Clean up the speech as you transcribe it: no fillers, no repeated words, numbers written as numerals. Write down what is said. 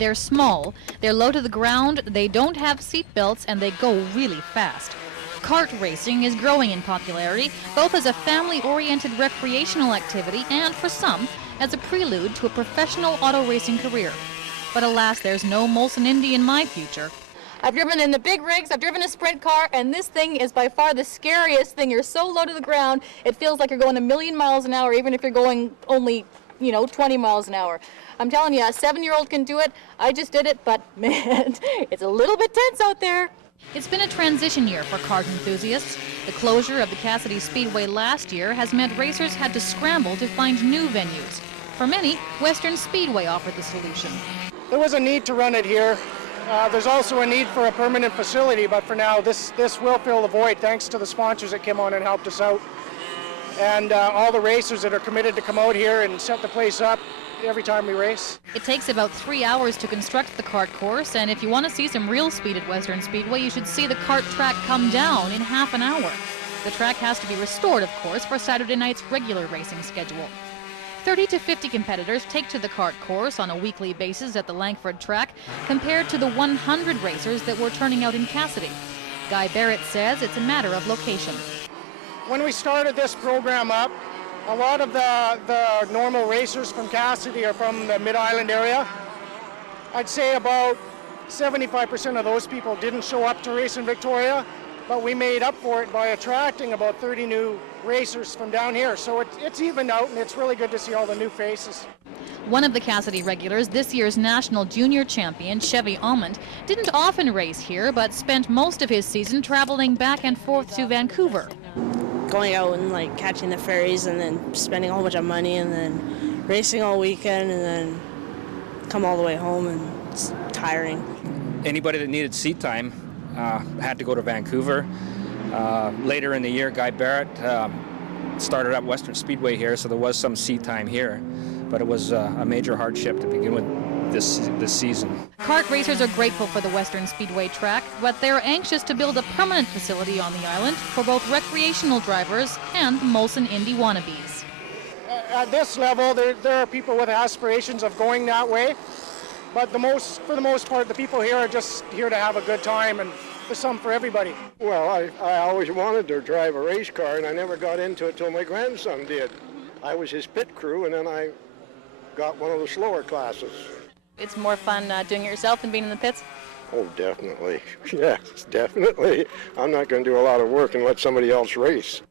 They're small, they're low to the ground, they don't have seat belts, and they go really fast. Kart racing is growing in popularity, both as a family-oriented recreational activity and, for some, as a prelude to a professional auto racing career. But alas, there's no Molson Indy in my future. I've driven in the big rigs, I've driven a sprint car, and this thing is by far the scariest thing. You're so low to the ground, it feels like you're going a million miles an hour, even if you're going only, 20 miles an hour. I'm telling you, a 7-year-old can do it. I just did it, but man, it's a little bit tense out there. It's been a transition year for kart enthusiasts. The closure of the Cassidy Speedway last year has meant racers had to scramble to find new venues. For many, Western Speedway offered the solution. There was a need to run it here. There's also a need for a permanent facility, but for now, this will fill the void thanks to the sponsors that came on and helped us out. And all the racers that are committed to come out here and set the place up every time we race. It takes about 3 hours to construct the kart course, and if you want to see some real speed at Western Speedway, you should see the kart track come down in half an hour. The track has to be restored, of course, for Saturday night's regular racing schedule. 30 to 50 competitors take to the kart course on a weekly basis at the Langford track, compared to the 100 racers that were turning out in Cassidy. Guy Barrett says it's a matter of location. When we started this program up, a lot of the normal racers from Cassidy are from the Mid-Island area. I'd say about 75% of those people didn't show up to race in Victoria, but we made up for it by attracting about 30 new racers from down here. So it's evened out, and it's really good to see all the new faces. One of the Cassidy regulars, this year's national junior champion, Chevy Almond, didn't often race here, but spent most of his season traveling back and forth to Vancouver. Going out and catching the ferries and then spending a whole bunch of money and then racing all weekend and then come all the way home, and it's tiring. Anybody that needed seat time had to go to Vancouver. Later in the year, Guy Barrett started up Western Speedway here, so there was some seat time here, but it was a major hardship to begin with this season. Kart racers are grateful for the Western Speedway track, but they're anxious to build a permanent facility on the island for both recreational drivers and the Molson Indy wannabes. At this level, there are people with aspirations of going that way, but for the most part, the people here are just here to have a good time, and there's some for everybody. Well, I always wanted to drive a race car, and I never got into it till my grandson did. I was his pit crew, and then I got one of the slower classes. It's more fun doing it yourself than being in the pits? Oh, definitely. Yes, definitely. I'm not going to do a lot of work and let somebody else race.